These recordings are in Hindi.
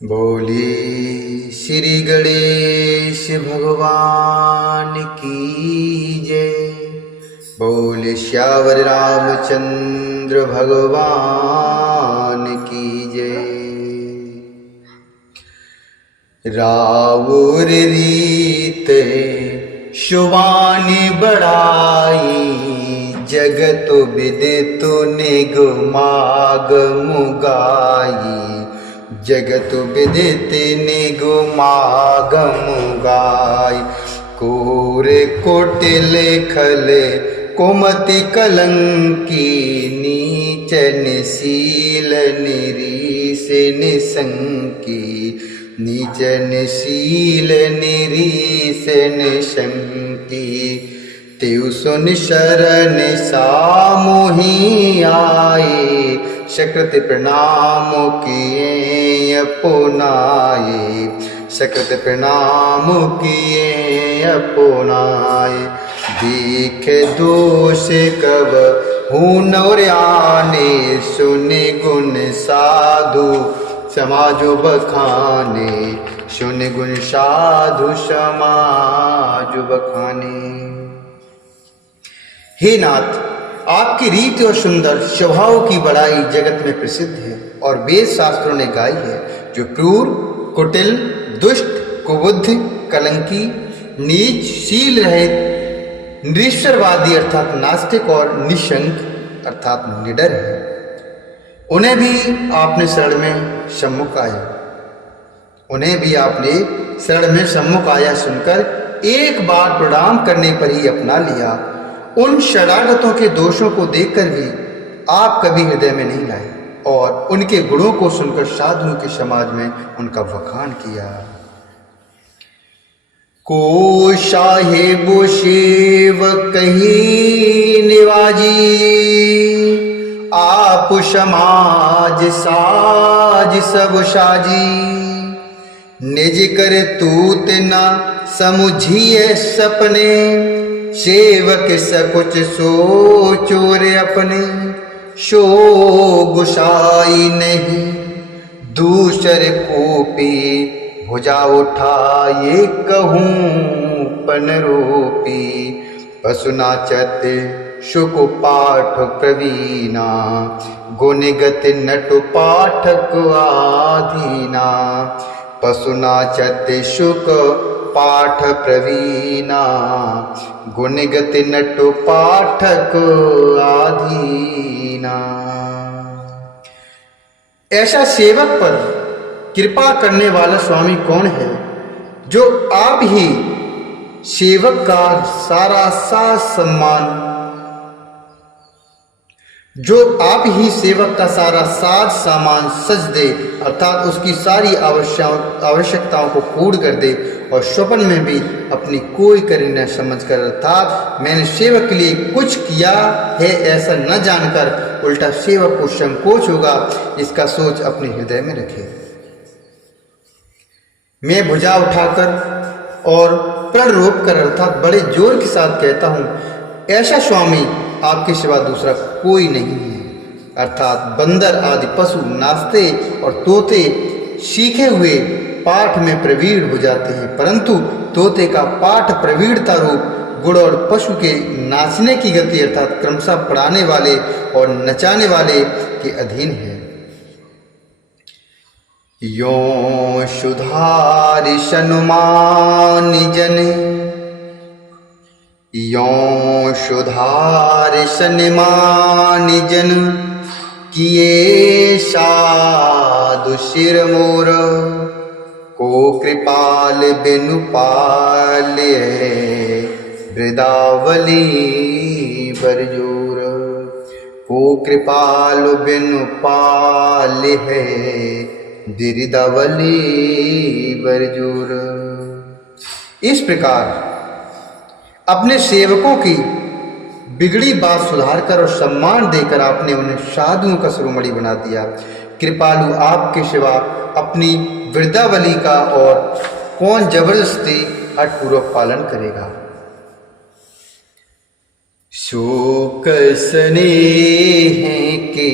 बोलिए श्री गणेश भगवान की जय। बोले श्यावर रामचंद्र भगवान की जय। रावुर रीत शुभानि बढ़ाई, जगत विदित निगमागम गाई। जगत विदित निगमागम गाय, कोरे कोटिल खल कुमति कलंकी। नीचन शील निरीश निसंकी, नीचन शील निरीश निसंकी। तेउ सुन शरण सामोहि आए, सकृत प्रणाम किए अपनाए। सकृत प्रणाम किए अपनाए, देख दोष कब हूँ नौर्याने। सुनि गुण साधु समाज बखाने, सुनि गुण साधु समाज बखाने। हे नाथ, आपकी रीति और सुंदर स्वभाव की बड़ाई जगत में प्रसिद्ध है और वेद शास्त्रों ने गाई है। जो क्रूर, कुटिल, दुष्ट, कुबुद्धि, कलंकी, नीच, शील रहित, निरीश्वरवादी अर्थात नास्तिक और निशंक अर्थात निडर है, उन्हें भी आपने शरण में सम्मुख आया। उन्हें भी आपने शरण में सम्मुख आया सुनकर एक बार प्रणाम करने पर ही अपना लिया। उन शरणागतों के दोषों को देखकर भी आप कभी हृदय में नहीं लाए और उनके गुणों को सुनकर साधुओं के समाज में उनका वखान किया। को साहेब शिव कही निवाजी, आप समाज साज सब साजी। निज कर तूत न समुझिए सपने, सेवक सकुच सोचोर अपने। सो गुसाई नहीं दूसर कोपी, भुजा उठाए कहूँ पनरोपी। पशु नाचत शुक पाठ प्रवीणा, गुणगत नट पाठक आधीना। पशु नाचत शुक पाठ प्रवीणा, गुणगत नट पाठक आधीना। ऐसा सेवक पर कृपा करने वाला स्वामी कौन है, जो आप ही सेवक का सारा साज सम्मान, जो आप ही सेवक का सारा साज सामान सज दे, अर्थात उसकी सारी आवश्यकताओं को पूर्ण कर दे और स्वप्न में भी अपनी कोई करी न समझकर, अर्थात मैंने सेवक के लिए कुछ किया है ऐसा न जानकर, उल्टा सेवक को संकोच होगा, इसका सोच अपने हृदय में रखे। मैं भुजा उठाकर और प्रण रोक कर अर्थात बड़े जोर के साथ कहता हूँ, ऐसा स्वामी आपके सिवा दूसरा कोई नहीं है। अर्थात बंदर आदि पशु नाचते और तोते सीखे हुए पाठ में प्रवीण हो जाते हैं, परंतु तोते का पाठ प्रवीणता रूप गुण और पशु के नाचने की गति अर्थात क्रमशः पढ़ाने वाले और नचाने वाले के अधीन है। यो सुधारि सनुमान जन, यो सुधारि सनुमान जन। किए साधु सिर मोर, को कृपाल बिनु पाल वृदावली बरजोर। को कृपाल बिनु पाल है वृदावली बरजोर। इस प्रकार अपने सेवकों की बिगड़ी बात सुधार कर और सम्मान देकर आपने उन्हें साधुओं का शिरोमणि बना दिया। कृपालु आपके सिवा अपनी वृद्धावली का और कौन जबरदस्ती हठपूर्वक पालन करेगा। शोक स्नेह के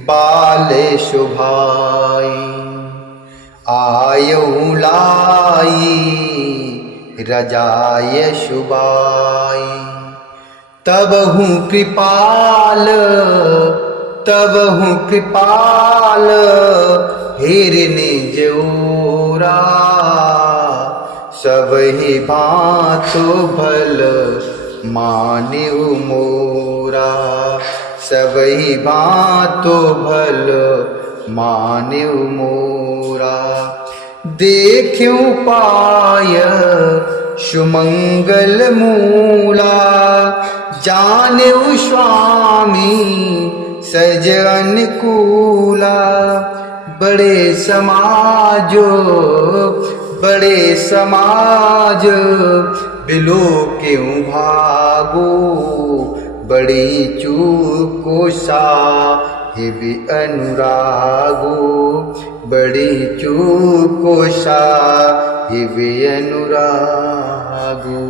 बाल शुभाई, आयऊ लाई रजाय शुबाई। तब हूँ कृपाल हेरने जोरा। सब ही भांतो भल मान्यु मोरा। सब ही भांतो भल मान्यु मोरा। देखूं पाय सुमंगल मूला। जान्यु स्वामी सज अनुकूला। बड़े समाज बिलो क्यों भागो। बड़ी चूको साहिब अनुरागो। बड़ी चूको साहिब अनुरागो।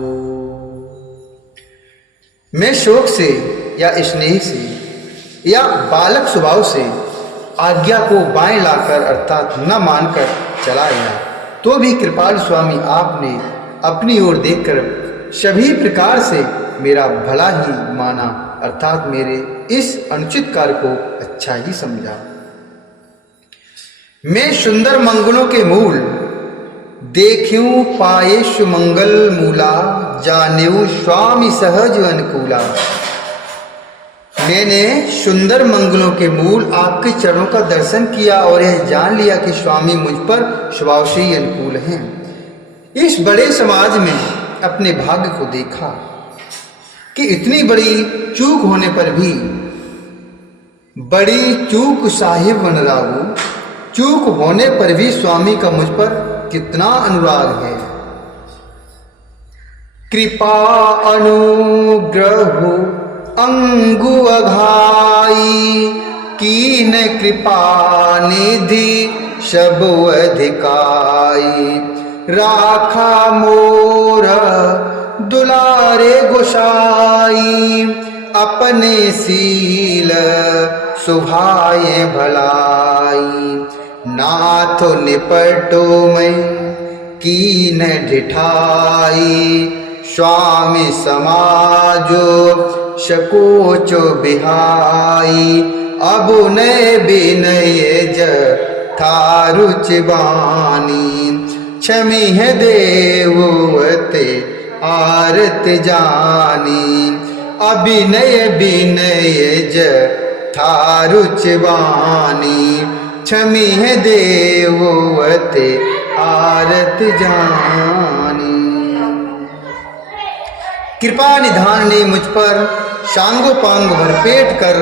मैं शोक से या स्नेह से या बालक स्वभाव से आज्ञा को बाएं लाकर अर्थात न मानकर चला आया, तो भी कृपाल स्वामी आपने अपनी ओर देखकर सभी प्रकार से मेरा भला ही माना, अर्थात मेरे इस अनुचित कार्य को अच्छा ही समझा। मैं सुंदर मंगलों के मूल देखूं पाए सुमंगल मूला। जानेऊ स्वामी सहज अनुकूला। मैंने सुंदर मंगलों के मूल आपके चरणों का दर्शन किया और यह जान लिया कि स्वामी मुझ पर स्वभाव से ही अनुकूल हैं। इस बड़े समाज में अपने भाग्य को देखा कि इतनी बड़ी चूक होने पर भी बड़ी चूक साहिब अनुरागो। चूक होने पर भी स्वामी का मुझ पर कितना अनुराग है। कृपा अनुग्रह अंगु अघाई। कीन कृपा निधि सब अधिकाई। राखा मोर दुलारे गोसाई। अपने सील सुभाए भलाई। नाथ निपटो मैं कीन ढिठाई। स्वामी समाजो शकोचो बिहाई। अब नय विनय थारुच बानी। क्षमी है देवते आरत जानी। अभिनय विनय थारुच बानी। क्षमी है देवते आरत जानी। कृपा निधान ने मुझ पर सांगोपांग भरपेट कर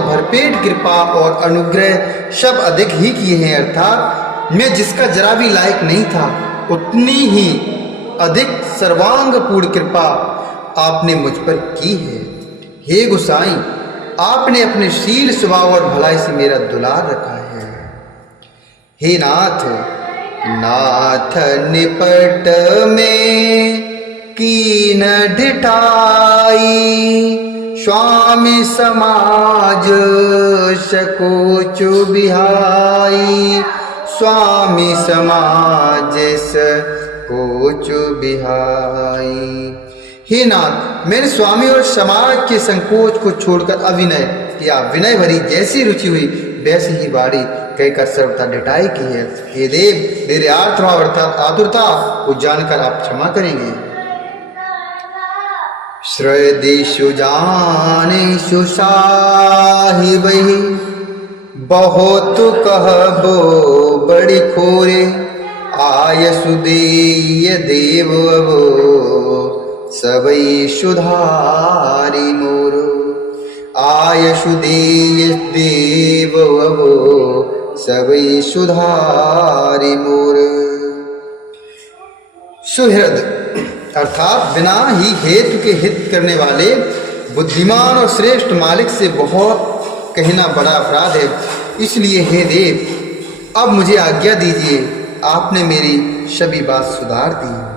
भरपेट कृपा और अनुग्रह सब अधिक ही किए हैं, अर्थात मैं जिसका जरा भी लायक नहीं था उतनी ही अधिक सर्वांगपूर्ण कृपा आपने मुझ पर की है। हे गोसाई, आपने अपने शील स्वभाव और भलाई से मेरा दुलार रखा है। हे नाथ निपट में कीन ढिठाई। स्वामी समाज शकोचु बिहाई। स्वामी समाज कोचु बिहाई। हे नाथ, मैंने स्वामी और समाज के संकोच को छोड़कर अभिनय किया। विनय भरी जैसी रुचि हुई वैसी ही बाड़ी कहकर सर्वथा ढिठाई की है। हे देव, मेरे आर्तभाव अर्थात आतुरता को जानकर आप क्षमा करेंगे। श्रद्धेषु जानेषु साहिबहि। बहुत कहबो बड़ी खोरे। आयसु देय देव सबई सुधारी मोरो। आयसु देय देव सबई सुधारी मोर। सुहृद अर्थात बिना ही हेतु के हित करने वाले बुद्धिमान और श्रेष्ठ मालिक से बहुत कहना बड़ा अपराध है। इसलिए हे देव, अब मुझे आज्ञा दीजिए। आपने मेरी सभी बात सुधार दी।